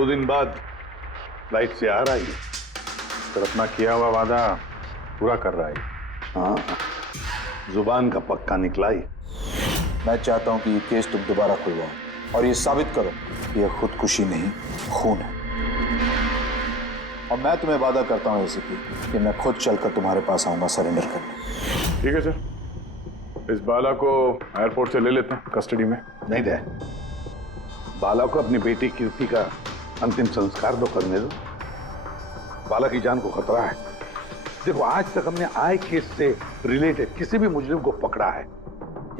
2 दिन बाद फ्लाइट से आ रहा है, फिर अपना किया हुआ वादा पूरा कर रहा है। हाँ, जुबान का पक्का निकला ही। मैं चाहता हूं कि ये केस तुम दोबारा खुलवाओ और ये साबित करो कि यह खुदकुशी नहीं, खून है। और मैं तुम्हें वादा करता हूं एसीपी कि मैं खुद चलकर तुम्हारे पास आऊंगा सरेंडर करने। ठीक है सर, इस बाला को एयरपोर्ट से ले लेते हैं कस्टडी में। नहीं दे, बाला को अपनी बेटी कीर्ति का अंतिम संस्कार तो करने दो। बाला की जान को खतरा है। देखो, आज तक हमने आए केस से रिलेटेड किसी भी मुजरिम को पकड़ा है,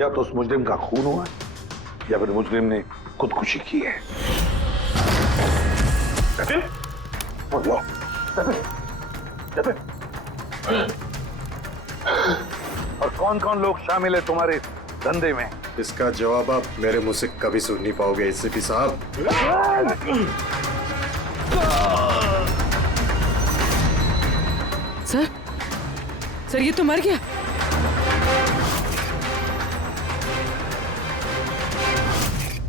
या तो उस मुजरिम का खून हुआ है या फिर मुजरिम ने खुदकुशी की है। बोलो, और कौन कौन लोग शामिल है तुम्हारे धंधे में? इसका जवाब आप मेरे मुंह से कभी सुन नहीं पाओगे एसीपी साहब। सर ये तो मर गया।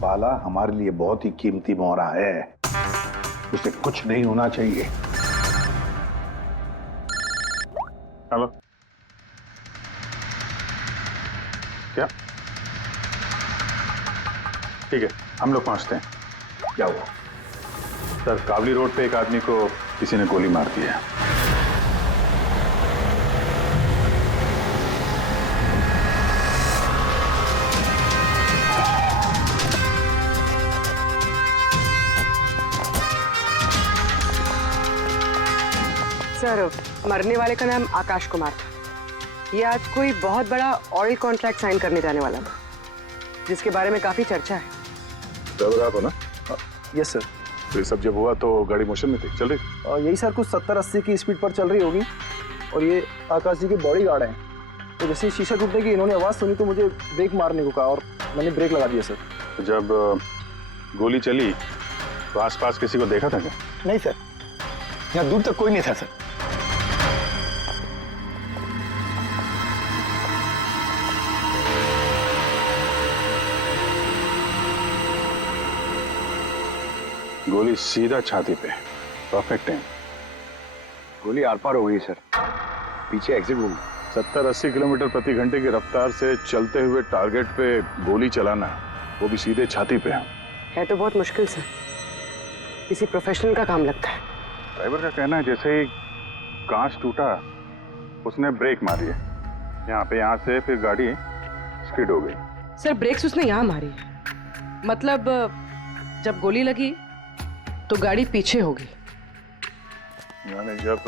बाला हमारे लिए बहुत ही कीमती मोहरा है, उसे कुछ नहीं होना चाहिए। हेलो, क्या? ठीक है, हम लोग पहुंचते हैं। क्या हुआ? सर, कावली रोड पे एक आदमी को किसी ने गोली मार दी है। सर, मरने वाले का नाम आकाश कुमार था। ये आज कोई बहुत बड़ा ऑयल कॉन्ट्रैक्ट साइन करने जाने वाला था, जिसके बारे में काफी चर्चा है। ड्राइवर आप हो ना? Yes sir. तो ये सब जब हुआ तो गाड़ी मोशन में थी, चल रही? यही सर कुछ 70-80 की स्पीड पर चल रही होगी। और ये आकाश जी के बॉडी गार्ड हैं। तो जैसे ही शीशा टूटने की इन्होंने आवाज़ सुनी तो मुझे ब्रेक मारने को कहा और मैंने ब्रेक लगा दिया सर। तो जब गोली चली तो आसपास किसी को देखा था क्या? नहीं सर, यहाँ दूर तक कोई नहीं था सर। गोली सीधा छाती पे, परफेक्ट टाइम। गोली आर पार हो गई सर, पीछे एग्जिट रूम। 70-80 किलोमीटर प्रति घंटे की रफ्तार से चलते हुए टारगेट पे गोली चलाना, वो भी सीधे छाती पे है तो बहुत मुश्किल सर, किसी प्रोफेशनल का काम लगता है। ड्राइवर का कहना है जैसे ही कांच टूटा उसने ब्रेक मारी है यहाँ से, फिर गाड़ी स्किड हो गई। सर, ब्रेक्स उसने यहाँ मारी, मतलब जब गोली लगी तो गाड़ी पीछे हो गई। यानी जब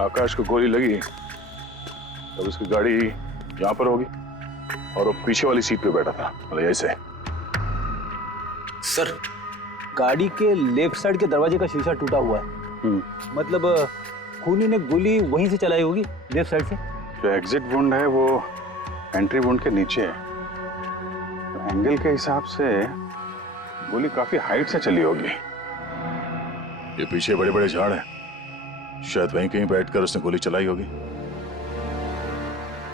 आकाश को गोली लगी तब उसकी गाड़ी यहाँ पर होगी और वो पीछे वाली सीट पे बैठा था, मतलब ऐसे। सर, गाड़ी के लेफ्ट साइड के दरवाजे का शीशा टूटा हुआ है। मतलब खूनी ने गोली वहीं से चलाई होगी, लेफ्ट साइड से। जो एग्जिट वुंड है वो एंट्री वुंड के नीचे है, तो एंगल के हिसाब से गोली काफी हाइट से चली होगी। ये पीछे बड़े बड़े झाड़ हैं, शायद वहीं कहीं बैठकर उसने गोली चलाई होगी।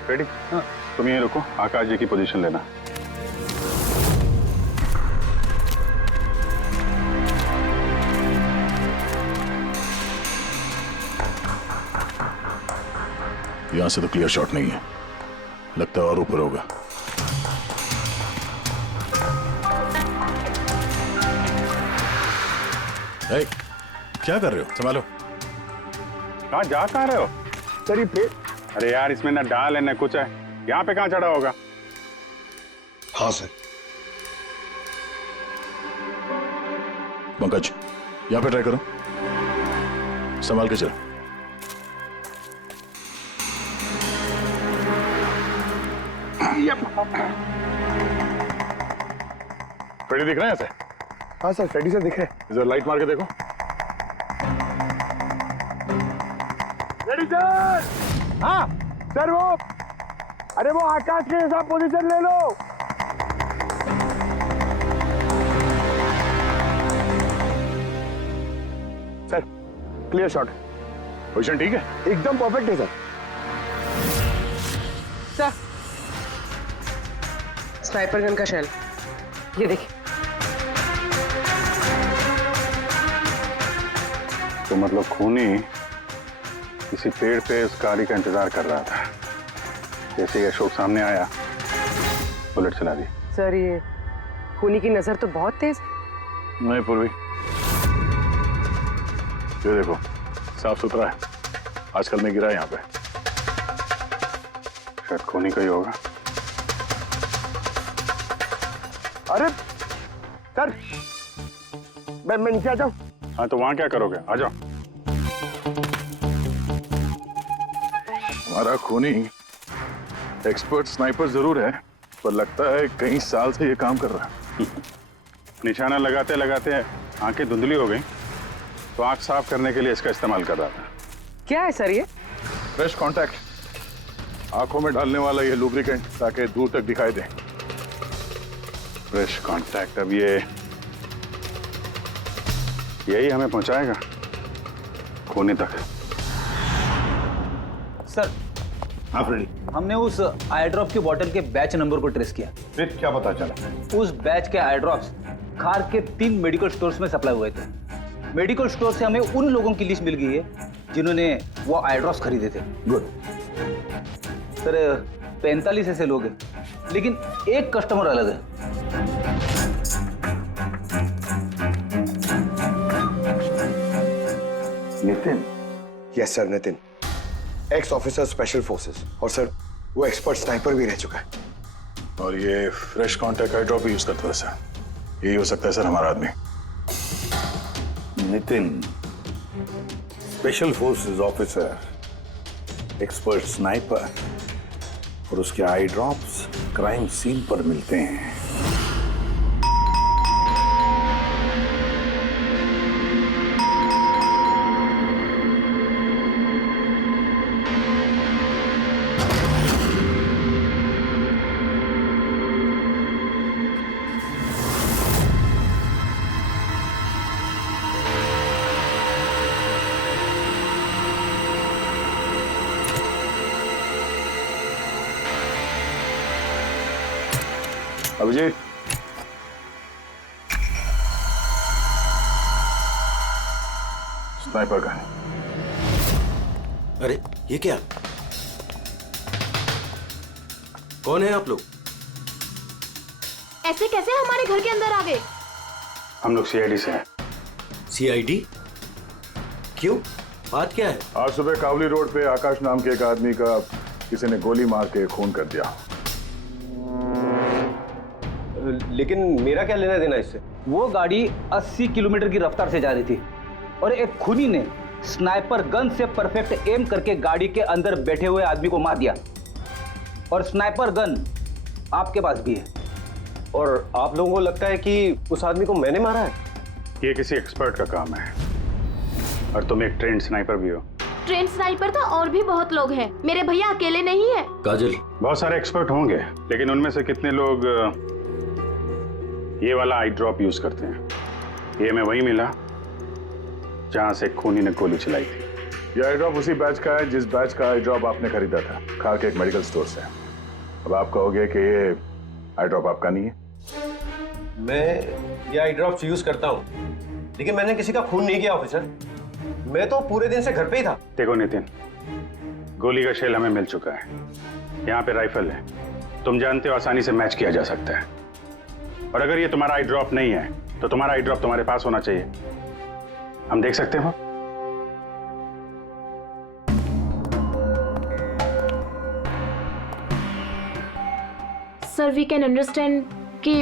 रेडी? हाँ। तुम यहीं रुको, आकाश जी की पोजीशन लेना। यहां से तो क्लियर शॉट नहीं है, लगता है और ऊपर होगा। hey, क्या कर रहे हो? संभालो। कहाँ जा कहाँ रहे हो? सर ये पे... अरे यार, इसमें ना डाल है ना कुछ है, यहाँ पे कहाँ चढ़ा होगा? हाँ सर। पंकज, यहाँ पे ट्राई करो, संभाल के चलो। फ्रेडी दिख रहा है ऐसे? हाँ सर, फ्रेडी सर दिख रहे हैं। इधर लाइट मार के देखो। Freddy sir! हाँ सर, अरे वो आकाश के हिसाब पोजीशन ले लो। Sir, clear shot. पोजीशन ठीक है? एकदम परफेक्ट है सर। सर, स्नाइपर गन का शेल, ये देखिए। तो मतलब खूनी किसी पेड़ पे उस गाड़ी का इंतजार कर रहा था। जैसे ही अशोक सामने आया, बुलेट चला दी। सर ये खूनी की नजर तो बहुत तेज है। नहीं पूर्वी, ये देखो साफ सुथरा है, आजकल में गिरा है यहाँ पे। शायद खूनी का ही होगा। अरे सर, मैं नीचे आ जाऊं? हाँ तो वहां क्या करोगे, आ जाओ। हमारा खूनी एक्सपर्ट स्नाइपर जरूर है, पर लगता है कई साल से ये काम कर रहा है। निशाना लगाते लगाते आंखें धुंधली हो गई, तो आंख साफ करने के लिए इसका इस्तेमाल कर रहा था। क्या है सर ये? फ्रेश कांटेक्ट, आंखों में डालने वाला ये लुब्रिकेंट, ताकि दूर तक दिखाई दे। फ्रेश कांटेक्ट, अब यही हमें पहुंचाएगा खूनी तक। सर हाँ फ्रेडी, हमने उस आई ड्रॉप की बॉटल के बैच नंबर को ट्रेस किया। फिर क्या पता चला? उस बैच के आई ड्रॉप्स खार के 3 मेडिकल स्टोर्स में सप्लाई हुए थे। मेडिकल स्टोर से हमें उन लोगों की लिस्ट मिल गई है जिन्होंने वो आई ड्रॉप्स खरीदे थे। गुड। सर 45 ऐसे लोग हैं, लेकिन एक कस्टमर अलग है। Nitin? Yes sir, Nitin, x officer special forces, और सर वो एक्सपर्ट स्नाइपर भी रह चुका है। और ये फ्रेश कांटेक्ट आई ड्रॉप यूज करता है सर। यही हो सकता है सर हमारा आदमी। Nitin, special forces officer, expert sniper और उसके आई ड्रॉप्स क्राइम सीन पर मिलते हैं। अभिजीत, स्नाइपर का है। अरे ये क्या? कौन है आप लोग? ऐसे कैसे हमारे घर के अंदर आ गए? हम लोग सीआईडी से हैं। सीआईडी? क्यों, बात क्या है? आज सुबह कावली रोड पे आकाश नाम के एक आदमी का किसी ने गोली मार के खून कर दिया। लेकिन मेरा क्या लेना देना इससे? वो गाड़ी 80 किलोमीटर की रफ्तार से जा रही थी और एक खूनी ने स्नाइपर गन से परफेक्ट एम करके गाड़ी के अंदर बैठे हुए आदमी को मार दिया। और स्नाइपर गन आपके पास भी है। और आप लोगों को लगता है कि उस आदमी को मैंने मारा है? ये किसी एक्सपर्ट का काम है, और तुम एक ट्रेंड स्नाइपर भी हो। ट्रेंड स्नाइपर तो और भी बहुत लोग हैं, मेरे भैया अकेले नहीं है। काजल, बहुत सारे एक्सपर्ट होंगे, लेकिन उनमें से कितने लोग ये वाला आई ड्रॉप यूज करते हैं? ये हमें वही मिला जहां से खूनी ने गोली चलाई थी। ये आई ड्रॉप उसी बैच का है जिस बैच का आई ड्रॉप आपने खरीदा था खार के एक मेडिकल स्टोर से। अब आप कहोगे कि ये आई ड्रॉप आपका नहीं है। मैं ये आई ड्रॉप्स यूज करता हूँ, लेकिन मैंने किसी का खून नहीं किया ऑफिसर। मैं तो पूरे दिन से घर पे ही था। देखो नितिन, गोली का शेल हमें मिल चुका है, यहाँ पे राइफल है, तुम जानते हो आसानी से मैच किया जा सकता है। और अगर ये तुम्हारा आई ड्रॉप नहीं है तो तुम्हारा आई ड्रॉप तुम्हारे पास होना चाहिए, हम देख सकते हो। सर वी कैन अंडरस्टैंड कि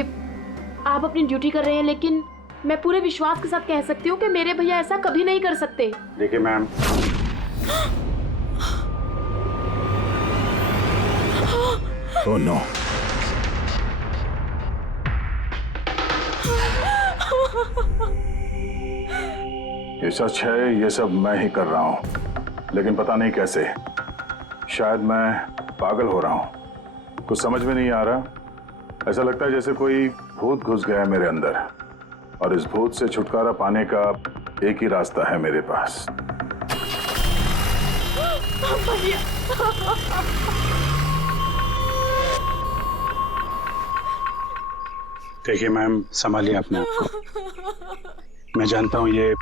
आप अपनी ड्यूटी कर रहे हैं, लेकिन मैं पूरे विश्वास के साथ कह सकती हूँ कि मेरे भैया ऐसा कभी नहीं कर सकते। देखिए मैम, ओह नो, ये सच है, ये सब मैं ही कर रहा हूं, लेकिन पता नहीं कैसे। शायद मैं पागल हो रहा हूं, कुछ समझ में नहीं आ रहा। ऐसा लगता है जैसे कोई भूत घुस गया है मेरे अंदर, और इस भूत से छुटकारा पाने का एक ही रास्ता है मेरे पास। देखिए मैम, संभालिए अपने आप को। मैं जानता हूँ ये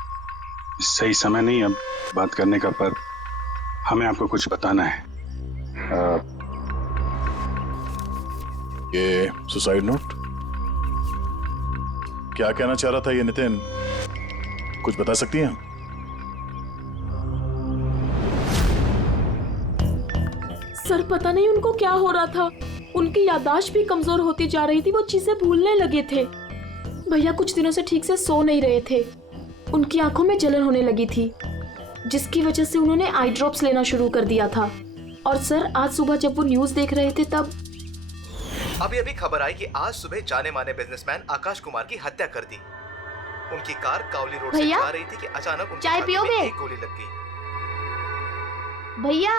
सही समय नहीं अब बात करने का, पर हमें आपको कुछ बताना है। ये सुसाइड नोट क्या कहना चाह रहा था ये नितिन, कुछ बता सकती हैं? सर पता नहीं उनको क्या हो रहा था, उनकी याददाश्त भी कमजोर होती जा रही थी, वो चीजें भूलने लगे थे। भैया कुछ दिनों से ठीक से सो नहीं रहे थे, उनकी आंखों में जलन होने लगी थी, जिसकी वजह से उन्होंने आई ड्रॉप्स लेना शुरू कर दिया था। और सर आज सुबह जब वो न्यूज देख रहे थे तब अभी खबर आई कि आज सुबह जाने माने बिजनेसमैन आकाश कुमार की हत्या कर दी। उनकी कार कावली रोड से जा रही थी कि अचानक उनके चाय हाथ में पियोगे? एक गोली लग गई। भैया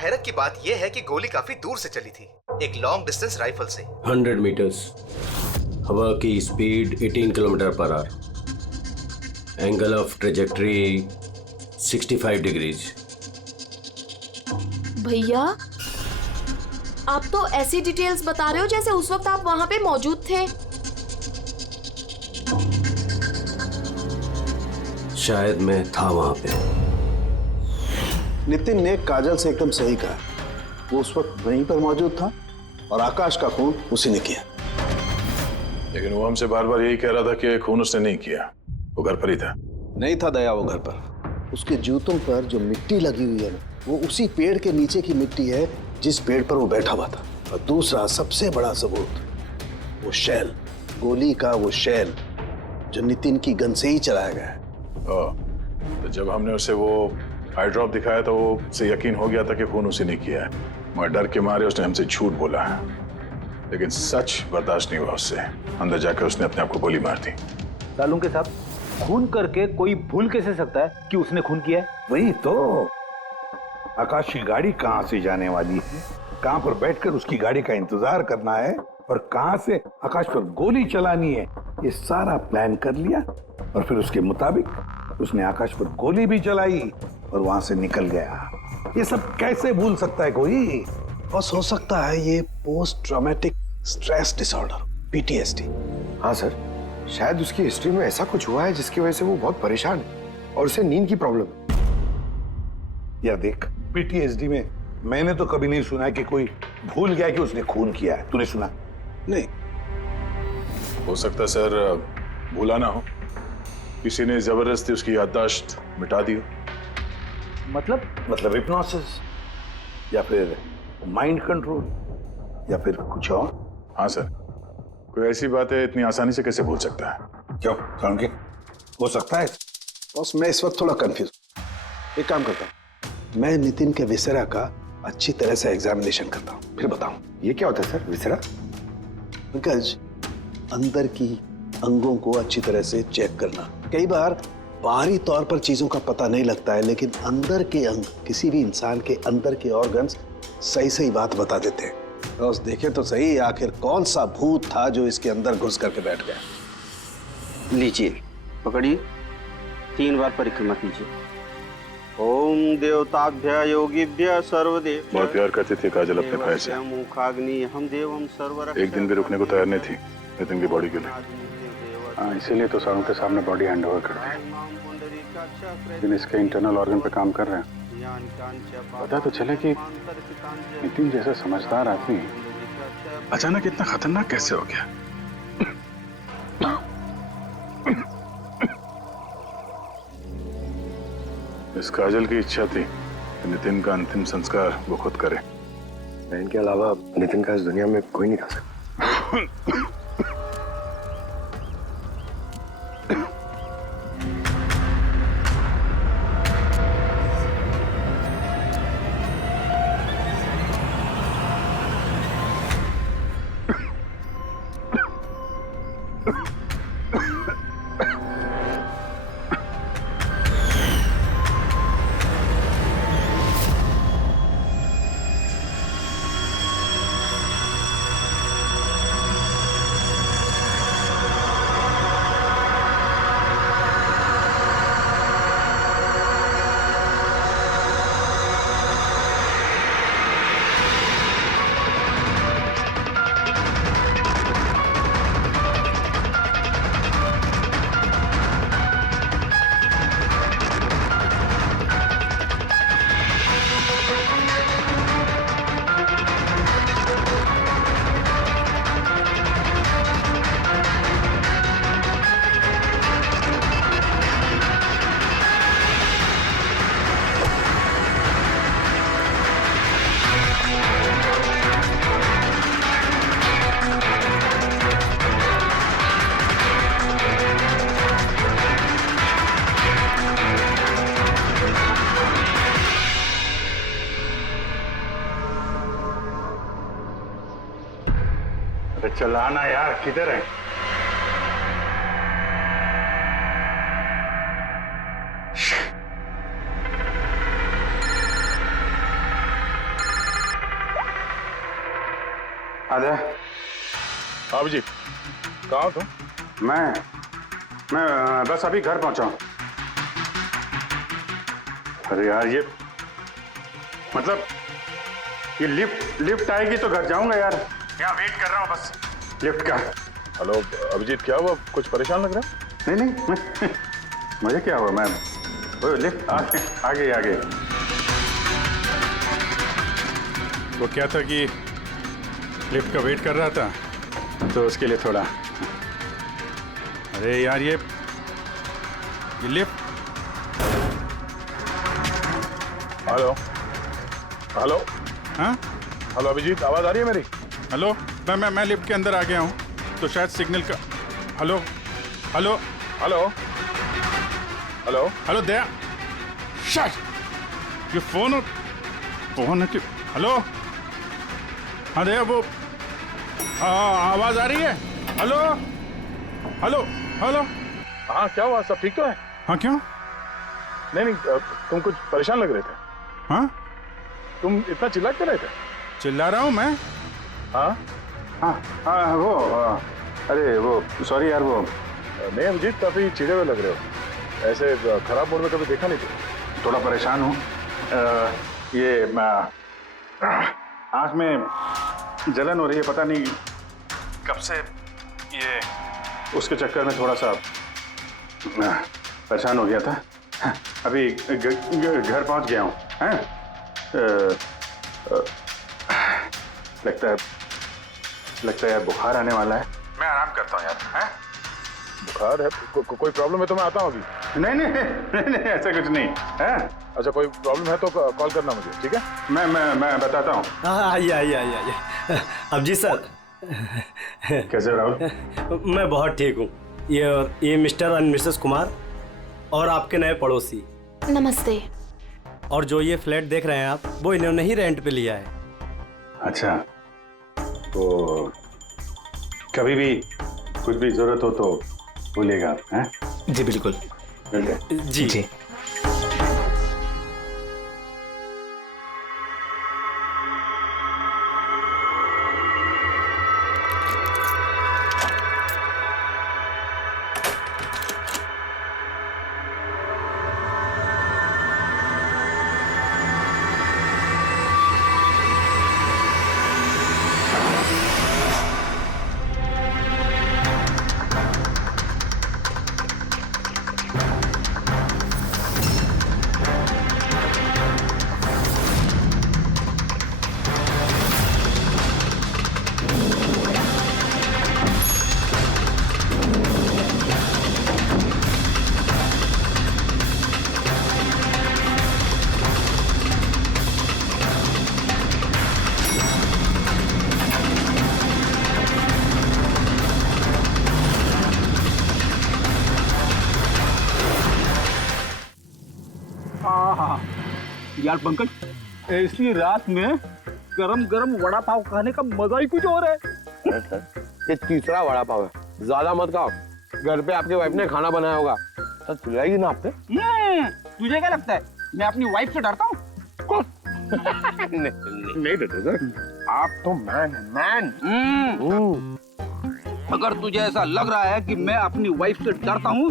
हैरत की बात यह है कि गोली काफी दूर से चली थी, एक लॉन्ग डिस्टेंस राइफल से। 100 मीटर्स, हवा की speed 18 kilometre per hour, angle of trajectory 65 degrees. भैया आप तो ऐसी डिटेल्स बता रहे हो जैसे उस वक्त आप वहां पे मौजूद थे। शायद मैं था वहां पे। नितिन ने काजल से एकदम सही कहा, वो उस वक्त वहीं पर मौजूद था और आकाश का खून उसी ने किया। लेकिन वो हमसे बार बार यही कह रहा था कि खून उसने नहीं किया, वो घर पर ही था। नहीं था दया वो घर पर, उसके जूतों पर जो मिट्टी लगी हुई है ना, वो उसी पेड़ के नीचे की मिट्टी है जिस पेड़ पर वो बैठा हुआ था। और दूसरा सबसे बड़ा सबूत, वो शैल, गोली का वो शैल जो नितिन की गन से ही चलाया गया है। तो जब हमने उसे वो आई ड्रॉप दिखाया तो वो उसे यकीन हो गया था कि खून उसी ने किया है, मगर डर के मारे उसने हमसे झूठ बोला है। लेकिन सच बर्दाश्त नहीं हुआ उससे, अंदर जाकर उसने अपने आप को गोली मार दी। सालूं के साहब, खून करके कोई भूल कैसे सकता है कि उसने खून किया है? वही तो, आकाश की गाड़ी कहाँ से जाने वाली है, कहाँ पर बैठकर उसकी गाड़ी का इंतजार करना है और कहाँ से आकाश पर गोली चलानी है, ये सारा प्लान कर लिया। और फिर उसके मुताबिक उसने आकाश पर गोली भी चलाई और वहां से निकल गया। ये सब कैसे भूल सकता है कोई? बस हो सकता है ये post traumatic stress disorder, PTSD। हाँ सर, शायद उसकी हिस्ट्री में ऐसा कुछ हुआ है जिसकी वजह से वो बहुत परेशान है और उसे नींद की प्रॉब्लम है। यार देख, PTSD में मैंने तो कभी नहीं सुना कि कोई भूल गया कि उसने खून किया है। तूने सुना? नहीं। हो सकता है सर भूला ना हो, किसी ने जबरदस्ती उसकी याददाश्त मिटा दी हो। मतलब हिप्नोसिस या फिर माइंड कंट्रोल या फिर कुछ और। हाँ सर, कोई ऐसी बात है इतनी आसानी से कैसे भूल सकता है? क्यों समझे? हो सकता है। बस मैं इस वक्त थोड़ा कंफ्यूज। एक काम करता हूँ, मैं नितिन के विसरा का अच्छी तरह से एग्जामिनेशन करता हूँ, फिर बताऊं। ये क्या होता है सर, विसरा? पंकज, अंदर की अंगों को अच्छी तरह से चेक करना। कई बार बाहरी तौर पर चीजों का पता नहीं लगता है, लेकिन अंदर के अंग, किसी भी इंसान के अंदर के ऑर्गन्स सही सही बात बता देते हैं। रोज देखे तो सही, आखिर कौन सा भूत था जो इसके अंदर घुस करके बैठ गया। लीजिए, पकड़िए, 3 बार परिक्रमा कीजिए। ओम देवताभ्य योगिभ्य सर्वदेव। बहुत प्यार करती थी काजल अपने भाई से, मुखाग्नि हम देवम सर्वर। एक दिन भी रुकने को तैयार नहीं थी नितिन की बॉडी के लिए। हाँ, इसीलिए तो सारों के सामने बॉडी हैंड ओवर कर दी। लेकिन इसके इंटरनल ऑर्गन पे काम कर रहे हैं। पता तो चले कि नितिन जैसा समझदार आदमी अचानक इतना खतरनाक कैसे हो गया। इस काजल की इच्छा थी कि नितिन का अंतिम संस्कार वो खुद करे। बहन के अलावा नितिन का इस दुनिया में कोई नहीं कर सकता। चलाना यार, किधर है? आजा। अभिजीत, कहाँ हो तुम? मैं बस अभी घर पहुंचा हूं। अरे यार, ये मतलब ये लिफ्ट आएगी तो घर जाऊंगा यार। यहाँ वेट कर रहा हूँ बस लिफ्ट का। हेलो अभिजीत, क्या हुआ? कुछ परेशान लग रहा है? नहीं मुझे क्या हुआ? मैं वो लिफ्ट आगे। वो क्या था कि लिफ्ट का वेट कर रहा था तो उसके लिए थोड़ा। अरे यार, ये लिफ्ट। हेलो हेलो हाँ हेलो अभिजीत, आवाज आ रही है मेरी? हेलो, मैं लिफ्ट के अंदर आ गया हूँ तो शायद सिग्नल का। Hello hello hello hello hello Daya, shut, ये फोन है कि? हेलो, हाँ दया, वो आवाज आ रही है? Hello hello hello. हाँ, क्या हुआ? सब ठीक तो है? हाँ, क्यों? नहीं, तुम कुछ परेशान लग रहे थे। हाँ, तुम इतना चिल्ला क्यों रहे थे? चिल्ला रहा हूँ मैं? हाँ, वो अरे वो सॉरी यार, वो नहीं अभिजीत, काफी चिढ़े हुए लग रहे हो। ऐसे खराब मूड में कभी देखा नहीं था। थोड़ा परेशान हूँ। ये आँख में जलन हो रही है, पता नहीं कब से। ये उसके चक्कर में थोड़ा सा परेशान हो गया था। अभी घर पहुंच गया हूँ। लगता है यार बुखार आने वाला है। मैं आराम करता हूँ यार। बुखार है? कोई प्रॉब्लम है तो मैं आता हूँ अभी। नहीं, ऐसा कुछ नहीं है। अच्छा, कोई प्रॉब्लम है तो कॉल करना मुझे, ठीक है? मैं बताता हूँ। आइए। अभिजीत सर, कैसे राहुल? मैं बहुत ठीक हूँ। ये मिस्टर एंड मिसेस कुमार और आपके नए पड़ोसी। नमस्ते। और जो ये फ्लैट देख रहे हैं आप, वो इन्होंने ही रेंट पे लिया है। अच्छा, तो कभी भी कुछ भी जरूरत हो तो बोलिएगा आप। हैं? जी बिल्कुल। जी। यार पंकज, ऐसी रात में गरम गरम वड़ा पाव खाने का मजा ही कुछ और है। ये तीसरा वड़ा पाव है, ज्यादा मत खाओ। घर पे आपके वाइफ ने खाना बनाया होगा, सर चिल्लाएगी ना आप पे। तुझे क्या लगता है मैं अपनी वाइफ से डरता हूँ? नहीं डरते सर, आप तो मैन। अगर तुझे ऐसा लग रहा है कि मैं अपनी वाइफ से डरता हूँ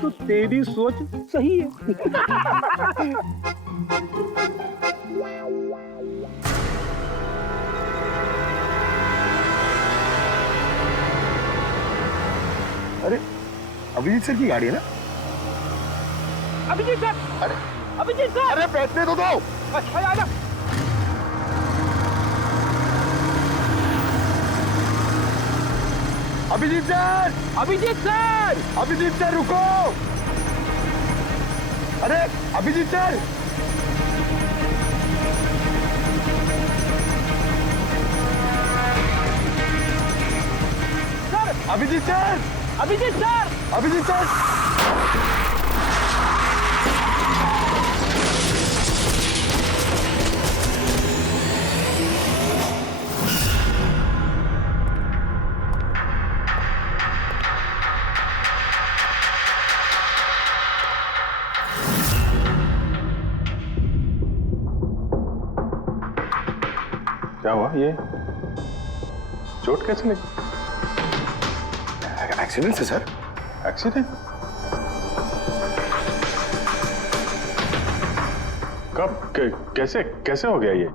तो तेरी सोच सही है। अरे अभिजीत सर की गाड़ी है ना? अभिजीत सर, अभिजीत सर, अरे बैठने तो दो। अच्छा आजा। अभिजीत सर, अभिजीत सर रुको। अरे अभिजीत सर, अभिजीत सर। क्या हुआ? ये चोट कैसे लगी? एक्सीडेंट है सर। एक्सीडेंट? कब? कैसे कैसे हो गया ये?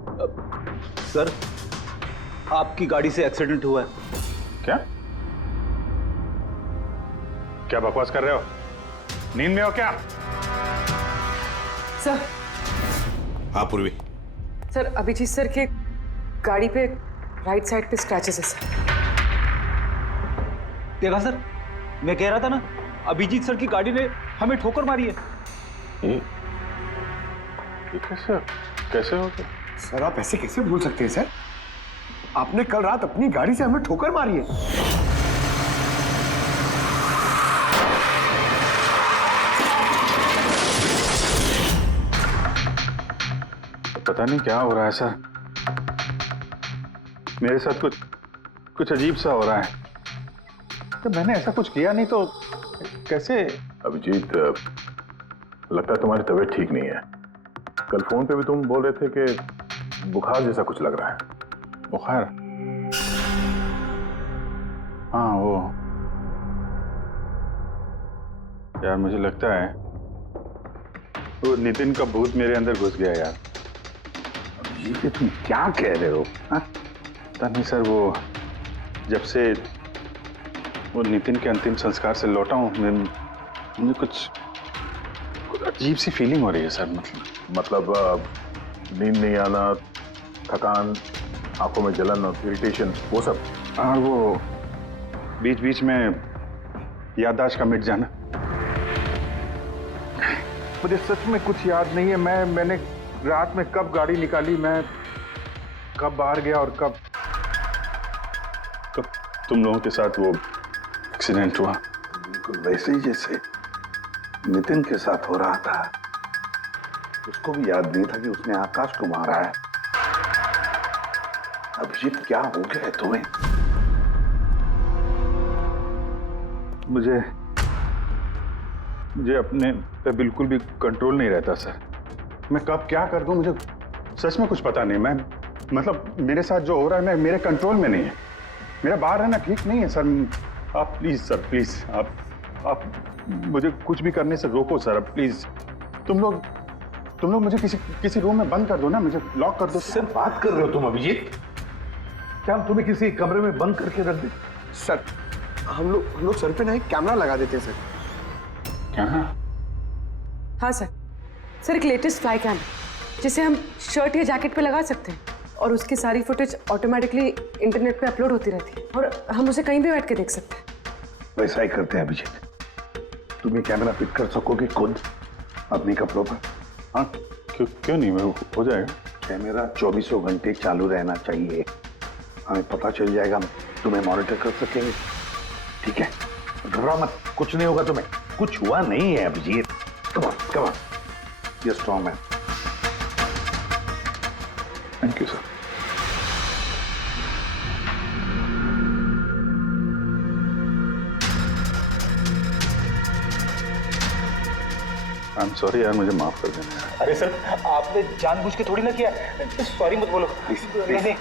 सर, आपकी गाड़ी से एक्सीडेंट हुआ है। क्या क्या बकवास कर रहे हो? नींद में हो क्या? सर। हाँ पूर्वी। सर, अभिजीत सर के गाड़ी पे राइट साइड पे स्क्रैचेस है सर। देखा सर, मैं कह रहा था ना, अभिजीत सर की गाड़ी ने हमें ठोकर मारी है। ये कैसे कैसे हो गया? सर आप ऐसे कैसे भूल सकते हैं सर? आपने कल रात अपनी गाड़ी से हमें ठोकर मारी है। पता नहीं क्या हो रहा है सर, मेरे साथ कुछ अजीब सा हो रहा है। तो मैंने ऐसा कुछ किया नहीं तो कैसे? अभिजीत, लगता है तुम्हारी तबीयत ठीक नहीं है। कल फोन पे भी तुम बोल रहे थे कि बुखार जैसा कुछ लग रहा है। बुखार? हाँ वो यार, मुझे लगता है वो नितिन का भूत मेरे अंदर घुस गया यार। ये तुम क्या कह रहे हो? पता नहीं सर, वो जब से वो नितिन के अंतिम संस्कार से लौटा हूँ, मुझे कुछ अजीब सी फीलिंग हो रही है सर। मतलब नींद नहीं आना, थकान, आंखों में जलन और इरिटेशन, वो सब? और वो बीच बीच में याददाश्त का मिट जाना। मुझे सच में कुछ याद नहीं है। मैंने रात में कब गाड़ी निकाली, मैं कब बाहर गया और कब तुम लोगों के साथ वो एक्सीडेंट हुआ। बिल्कुल वैसे ही जैसे नितिन के साथ हो रहा था। उसको भी याद नहीं था कि उसने आकाश को मारा है। अभिजीत, क्या हो गया है तुम्हें? मुझे अपने पे बिल्कुल भी कंट्रोल नहीं रहता सर। मैं कब क्या कर दूं, मुझे सच में कुछ पता नहीं। मैं मतलब मेरे साथ जो हो रहा है, मैं मेरे कंट्रोल में नहीं है। मेरा बाहर रहना ठीक नहीं है सर। आप प्लीज सर, प्लीज आप मुझे कुछ भी करने से रोको सर, प्लीज। तुम लोग मुझे किसी रूम में बंद कर दो ना, मुझे लॉक कर दो। सिर्फ बात कर रहे हो तुम अभिजीत? क्या हम तुम्हें किसी कमरे में बंद करके रख दे? सर हम लोग सर पे ना एक कैमरा लगा देते हैं सर। क्या? हाँ सर। सर, एक लेटेस्ट फ्लाई कैम जिसे हम शर्ट या जैकेट पे लगा सकते हैं और उसकी सारी फुटेज ऑटोमेटिकली इंटरनेट पे अपलोड होती रहती है और हम उसे कहीं भी बैठ के देख सकते हैं। वैसा ही करते हैं अभिजीत। तुम ये कैमरा फिट कर सकोगे खुद अपने कपड़ों पर? हाँ, क्यों नहीं, मैं हो जाएगा। कैमरा 24 घंटे चालू रहना चाहिए। हमें पता चल जाएगा, हम तुम्हें मॉनिटर कर सकेंगे। ठीक है, घबराओ मत, कुछ नहीं होगा तुम्हें। कुछ हुआ नहीं है अभिजीत। कम ऑन, ये strong man. Thank you sir. I am sorry यार, मुझे माफ कर देना। अरे सर, आपने जानबूझ के थोड़ी ना किया। सॉरी मत बोलो। नहीं।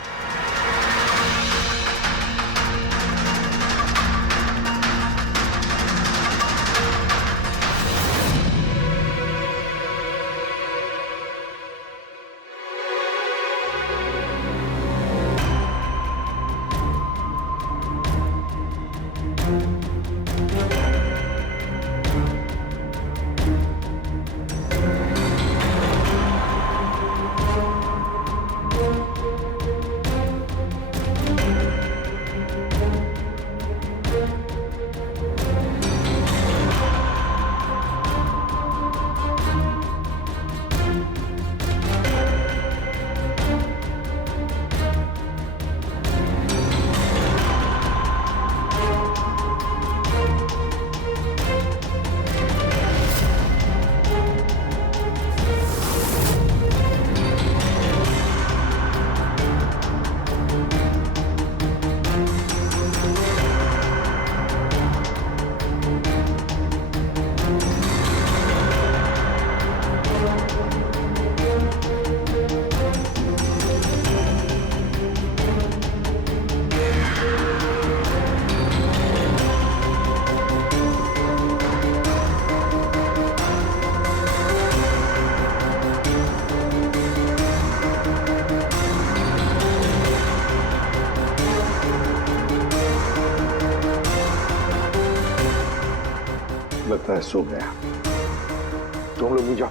तरह सो गया। तुम लोग भी जाओ।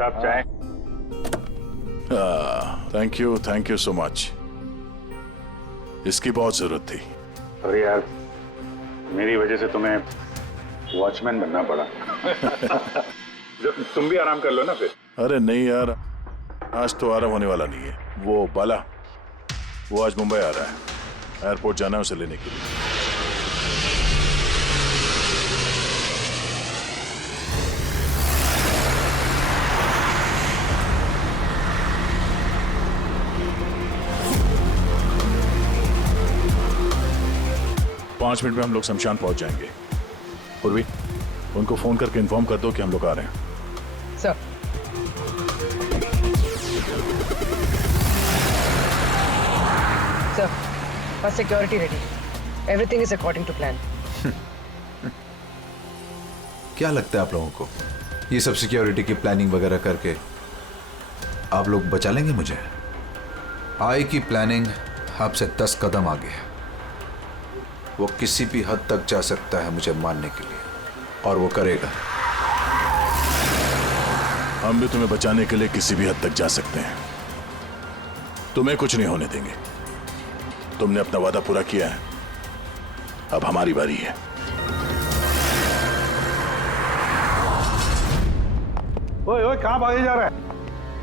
आप चाहें? Thank you so much. इसकी बहुत जरूरत थी। अरे यार, मेरी वजह से तुम्हें वॉचमैन बनना पड़ा। तुम भी आराम कर लो ना फिर। अरे नहीं यार, आज तो आराम होने वाला नहीं है। वो बाला, वो आज मुंबई आ रहा है, एयरपोर्ट जाना है उसे लेने के लिए। पांच मिनट में हम लोग शमशान पहुंच जाएंगे। पूर्वी, उनको फोन करके इन्फॉर्म कर दो कि हम लोग आ रहे हैं। सर, सर, बस security ready, everything is according to plan. क्या लगता है आप लोगों को, ये सब सिक्योरिटी की प्लानिंग वगैरह करके आप लोग बचा लेंगे मुझे? आई की प्लानिंग आपसे 10 कदम आगे है। वो किसी भी हद तक जा सकता है मुझे मारने के लिए, और वो करेगा। हम भी तुम्हें बचाने के लिए किसी भी हद तक जा सकते हैं। तुम्हें कुछ नहीं होने देंगे। तुमने अपना वादा पूरा किया है, अब हमारी बारी है। ओए ओए, कहां भागे जा रहा है?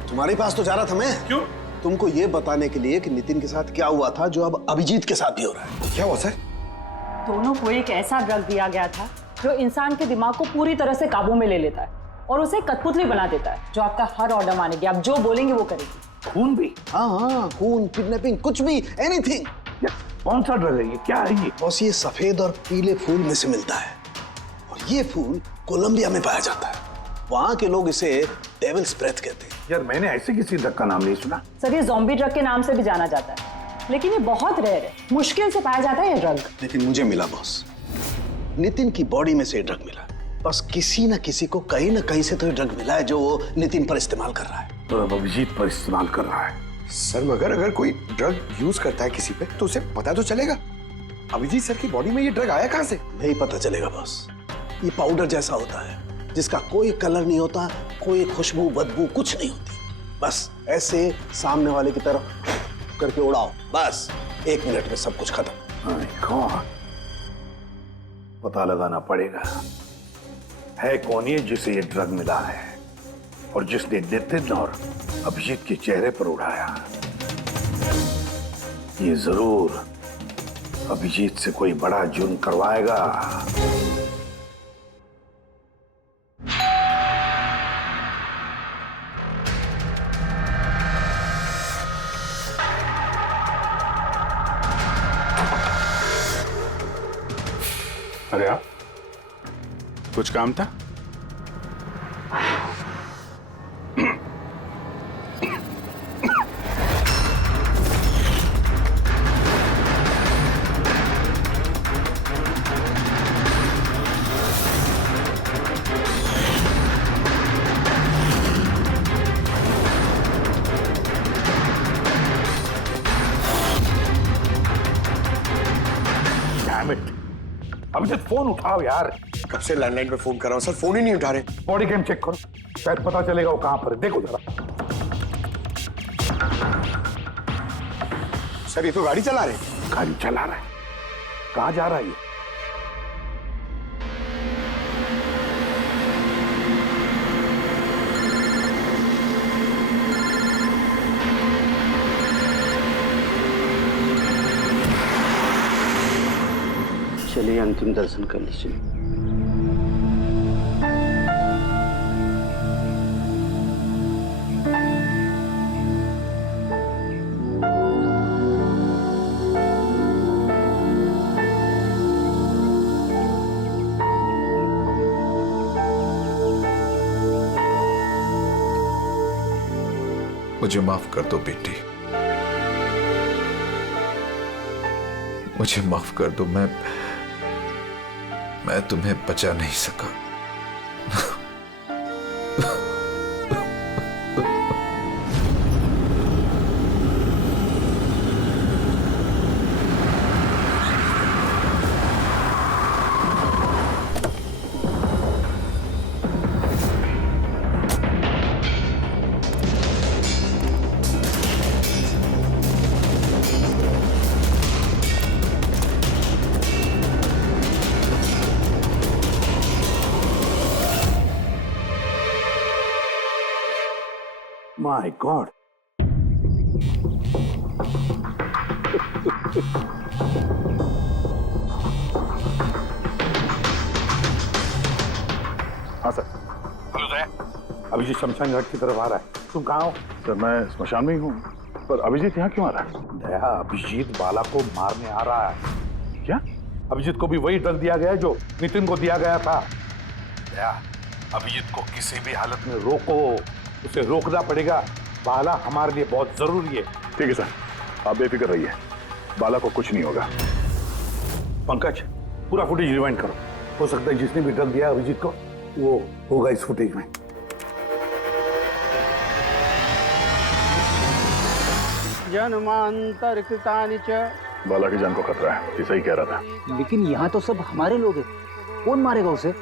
तुम्हारे पास तो जा रहा था मैं। क्यों? तुमको ये बताने के लिए कि नितिन के साथ क्या हुआ था, जो अब अभिजीत के साथ भी हो रहा है। क्या हुआ सर? दोनों को एक ऐसा ड्रग दिया गया था जो इंसान के दिमाग को पूरी तरह से काबू में ले लेता है और उसे कठपुतली बना देता है, जो आपका हर ऑर्डर मानेगी। आप जो बोलेंगे वो करेगी। खून भी? हाँ, खून, किडनैपिंग, कुछ भी, एनीथिंग। कौन सा ड्रग है ये? क्या है ये? बॉस, ये सफेद और पीले फूल में से मिलता है, और ये फूल कोलंबिया में पाया जाता है। वहाँ के लोग इसे डेविल्स ब्रेथ कहते हैं। यार, मैंने ऐसे किसी ड्रग का नाम नहीं सुना। सर, ये ज़ॉम्बी ड्रग के नाम से भी जाना जाता है, लेकिन ये बहुत रेयर है, मुश्किल से पाया जाता है ये ड्रग। लेकिन मुझे मिला बॉस, नितिन की बॉडी में से ड्रग मिला। बस किसी न किसी को कहीं ना कहीं से तो ड्रग मिला है, जो वो नितिन पर इस्तेमाल कर रहा है। तो अब अभिजीत पर इस्तेमाल कर रहा है। सर, मगर अगर कोई ड्रग यूज करता है किसी पे, तो उसे पता तो चलेगा। अभिजीत सर की बॉडी में ये ड्रग आया कहां से? नहीं पता चलेगा बॉस। ये पाउडर जैसा होता है, जिसका कोई कलर नहीं होता, कोई खुशबू बदबू कुछ नहीं होती। बस ऐसे सामने वाले की तरफ करके उड़ाओ, बस 1 मिनट में सब कुछ खत्म। पता लगाना पड़ेगा है कौन ये जिसे ये ड्रग मिला है, और जिसने नितिन और अभिजीत के चेहरे पर उड़ाया। ये जरूर अभिजीत से कोई बड़ा जुर्म करवाएगा। अरे आप, कुछ काम था? अभिजीत, फोन उठाओ यार। कब से लैंडलाइन पे फोन कर रहा हूँ सर, फोन ही नहीं उठा रहे। बॉडी कैम चेक करो, शायद पता चलेगा वो कहां पर है। देखो जरा। सर, ये तो गाड़ी चला रहे। गाड़ी चला रहा है? कहां जा रहा है ये? चलिए अंतिम दर्शन कर लीजिए। मुझे माफ कर दो बेटी, मुझे माफ कर दो। मैं तुम्हें बचा नहीं सका। My God. हाँ सर। हेलो दया, अभिजीत शमशान घाट की तरफ आ रहा है। तुम कहाँ हो? सर मैं स्मशान में ही हूँ, पर अभिजीत यहाँ क्यों आ रहा है? दया, अभिजीत बाला को मारने आ रहा है। क्या? अभिजीत को भी वही ड्रग दिया गया है जो नितिन को दिया गया था। दया, अभिजीत को किसी भी हालत में रोको, उसे रोकना पड़ेगा। बाला हमारे लिए बहुत जरूरी है। ठीक है सर, आप बेफिक्र रहिए, बाला को कुछ नहीं होगा। पंकज, पूरा फुटेज रिवाइंड करो। हो सकता है जिसने भी ड्रग दिया अभिजीत को वो होगा इस फुटेज में। जन्मांतर कृतानि च। बाला की जान को खतरा है, ये सही कह रहा था। लेकिन यहाँ तो सब हमारे लोग हैं, कौन मारेगा उसे?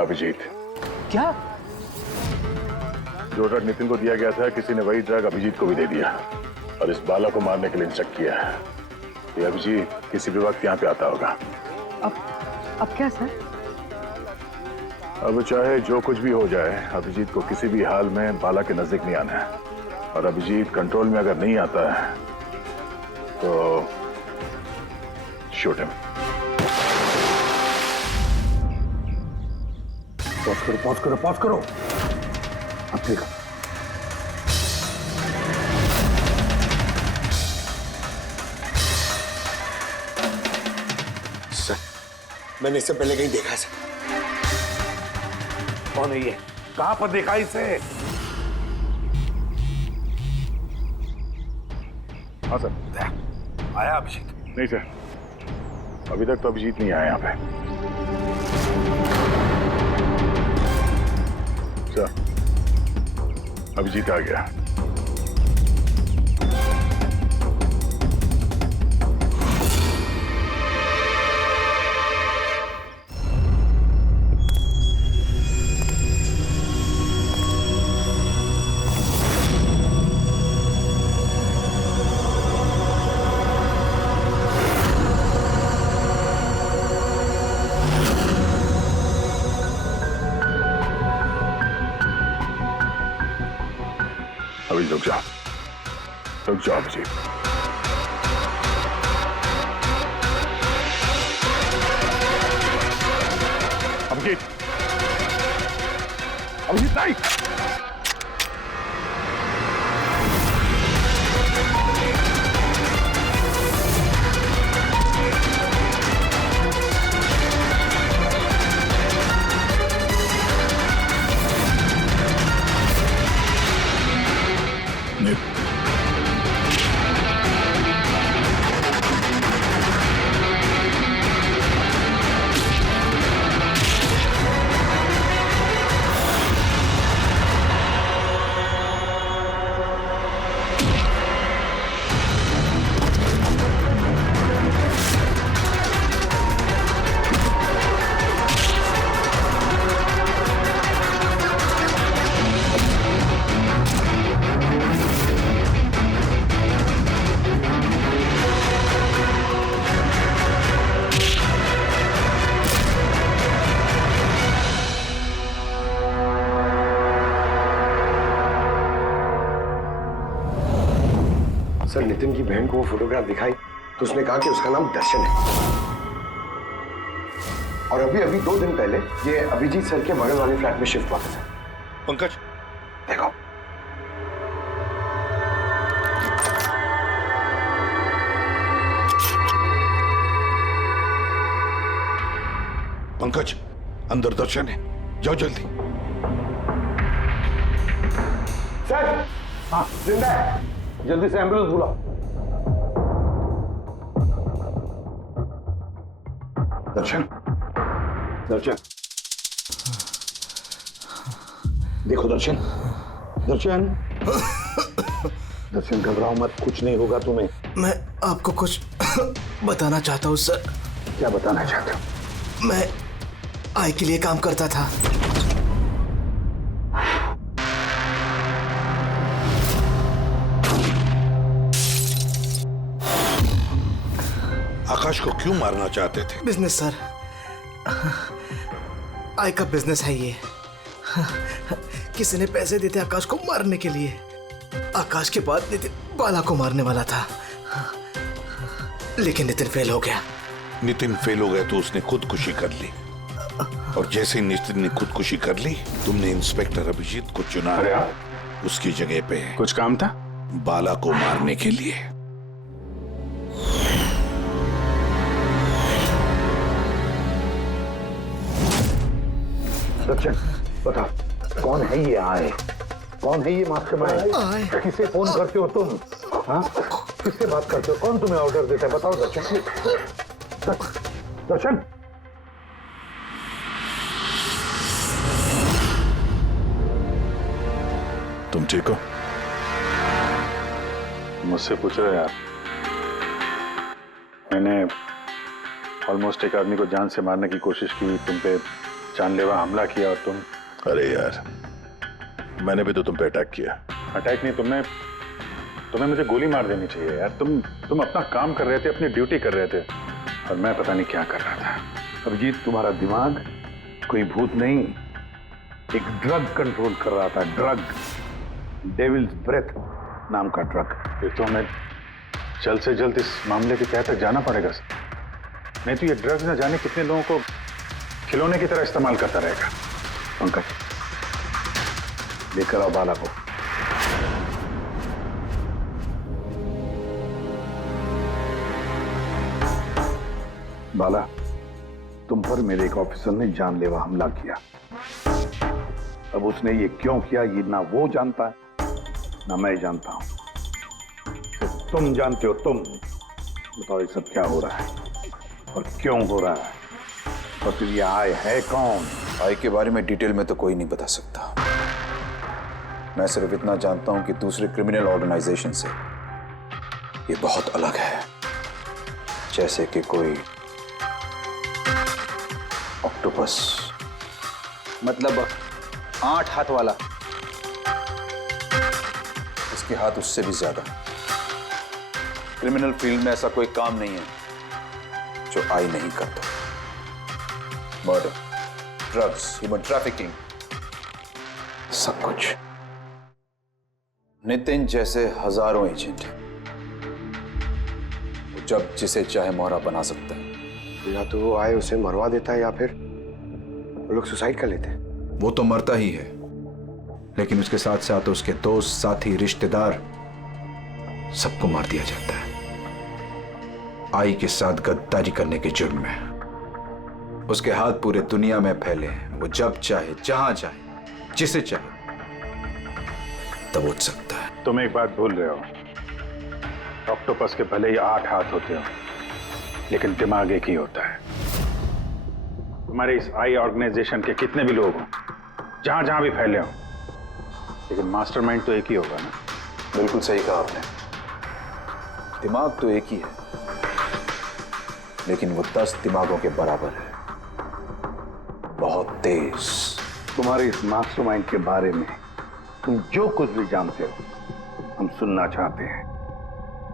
अभिजीत। क्या? जो ड्रग नितिन को दिया गया था, किसी ने वही ड्रग अभिजीत को भी दे दिया और इस बाला को मारने के लिए इंस्ट्रक्ट किया है। ये अभिजीत किसी भी वक्त यहाँ पे आता होगा। अब क्या सर? अब चाहे जो कुछ भी हो जाए, अभिजीत को किसी भी हाल में बाला के नजदीक नहीं आना है। और अभिजीत कंट्रोल में अगर नहीं आता है तो शूट हिम। पॉज करो, पॉज करो, पॉज करो। अब देखो, सर मैंने इससे पहले कहीं देखा है सर। कौन है ये? कहां पर देखा इसे? हाँ सर। आया अभिजीत? नहीं सर, अभी तक तो अभिजीत नहीं आया यहाँ पे। सर, अभिजीत आ गया। अभी रुक जाओ अभिजीत। अभिजीत, अभिजीत नहीं। सर नितिन की बहन को वो फोटोग्राफ दिखाई तो उसने कहा कि उसका नाम दर्शन है। और अभी अभी 2 दिन पहले ये अभिजीत सर के बगल वाले फ्लैट में शिफ्ट हुआ था। पंकज देखो, पंकज अंदर दर्शन है, जाओ जल्दी। सर हाँ जिंदा है, जल्दी से एम्बुलेंस बुलाओ। दर्शन, दर्शन, देखो दर्शन, दर्शन, दर्शन घबराओ मत, कुछ नहीं होगा तुम्हें। मैं आपको कुछ बताना चाहता हूँ सर। क्या बताना चाहते हो? मैं आय के लिए काम करता था। आकाश को क्यों मारना चाहते थे? बिजनेस सर, आय का बिजनेस है ये। किसी ने पैसे देते आकाश को मारने के लिए। आकाश के बाद नितिन बाला को मारने वाला था, लेकिन नितिन फेल हो गया। नितिन फेल हो गया तो उसने खुदकुशी कर ली, और जैसे नितिन ने खुदकुशी कर ली, तुमने इंस्पेक्टर अभिजीत को चुना उसकी जगह पे। कुछ काम था बाला को मारने के लिए। सचिन बता, कौन है ये आए? कौन है ये मास्टरमाइंड? किसे फोन करते हो तुम? हाँ, किससे बात करते हो? कौन तुम्हें ऑर्डर देता है? बताओ दर्शन। दर्शन, तुम ठीक हो? मुझसे पूछ रहे यार। मैंने ऑलमोस्ट एक आदमी को जान से मारने की कोशिश की, तुम पे जानलेवा हमला किया, और तुम। अरे यार, मैंने भी तो तुम पे अटैक किया। अटैक नहीं, तुम्हें मुझे गोली मार देनी चाहिए यार। तुम अपना काम कर रहे थे, अपनी ड्यूटी कर रहे थे, और मैं पता नहीं क्या कर रहा था। अभिजीत, तुम्हारा दिमाग कोई भूत नहीं, एक ड्रग कंट्रोल कर रहा था। ड्रग, डेविल्स ब्रेथ नाम का ड्रग। फिर तो हमें जल्द से जल्द इस मामले की तह तक जाना पड़ेगा। नहीं तो ये ड्रग्स न जाने कितने लोगों को खिलौने की तरह इस्तेमाल करता रहेगा। पंकज, लेकर आओ बाला को। बाला, तुम पर मेरे एक ऑफिसर ने जानलेवा हमला किया। अब उसने ये क्यों किया, ये ना वो जानता है ना मैं जानता हूं। सिर्फ तुम जानते हो। तुम बताओ, ये सब क्या हो रहा है और क्यों हो रहा है? और फिर ये आय है कौन? आय के बारे में डिटेल में तो कोई नहीं बता सकता। मैं सिर्फ इतना जानता हूं कि दूसरे क्रिमिनल ऑर्गेनाइजेशन से ये बहुत अलग है। जैसे कि कोई ऑक्टोपस। मतलब 8 हाथ वाला। इसके हाथ उससे भी ज्यादा। क्रिमिनल फील्ड में ऐसा कोई काम नहीं है जो आई नहीं करता। मर्डर, ड्रग्स, ह्यूमन ट्रैफिकिंग, सब कुछ। नितिन जैसे हजारों एजेंट हैं, वो जब जिसे चाहे मोहरा बना सकता है। या तो वो आए उसे मरवा देता है, या फिर वो लोग सुसाइड कर लेते हैं। वो तो मरता ही है, लेकिन उसके साथ साथ उसके दोस्त, साथी, रिश्तेदार सबको मार दिया जाता है आई के साथ गद्दारी करने के जुर्म में। उसके हाथ पूरे दुनिया में फैले हैं। वो जब चाहे, जहां चाहे, जिसे चाहे दबोच सकता है। तुम एक बात भूल रहे हो, ऑक्टोपस के भले ही 8 हाथ होते हो, लेकिन दिमाग एक ही होता है। तुम्हारे इस आई ऑर्गेनाइजेशन के कितने भी लोग हों, जहां जहां भी फैले हों, लेकिन मास्टरमाइंड तो एक ही होगा ना। बिल्कुल सही कहा आपने। दिमाग तो एक ही है, लेकिन वो 10 दिमागों के बराबर है। बहुत तेज। तुम्हारे इस मास्टरमाइंड के बारे में तुम जो कुछ भी जानते हो हम सुनना चाहते हैं।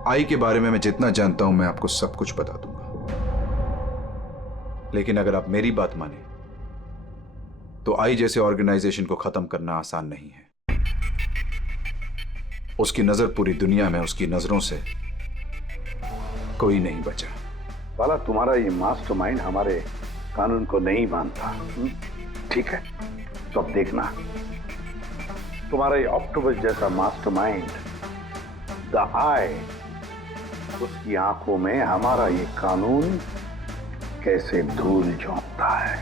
आई के बारे में मैं जितना जानता हूं मैं आपको सब कुछ बता दूंगा, लेकिन अगर आप मेरी बात माने तो आई जैसे ऑर्गेनाइजेशन को खत्म करना आसान नहीं है। उसकी नजर पूरी दुनिया में, उसकी नजरों से कोई नहीं बचा। बाला, तुम्हारा ये मास्टरमाइंड हमारे कानून को नहीं मानता। ठीक है, तो अब देखना, तुम्हारा ये ऑक्टोपस जैसा मास्टरमाइंड द आई, उसकी आंखों में हमारा ये कानून कैसे धूल झोंकता है।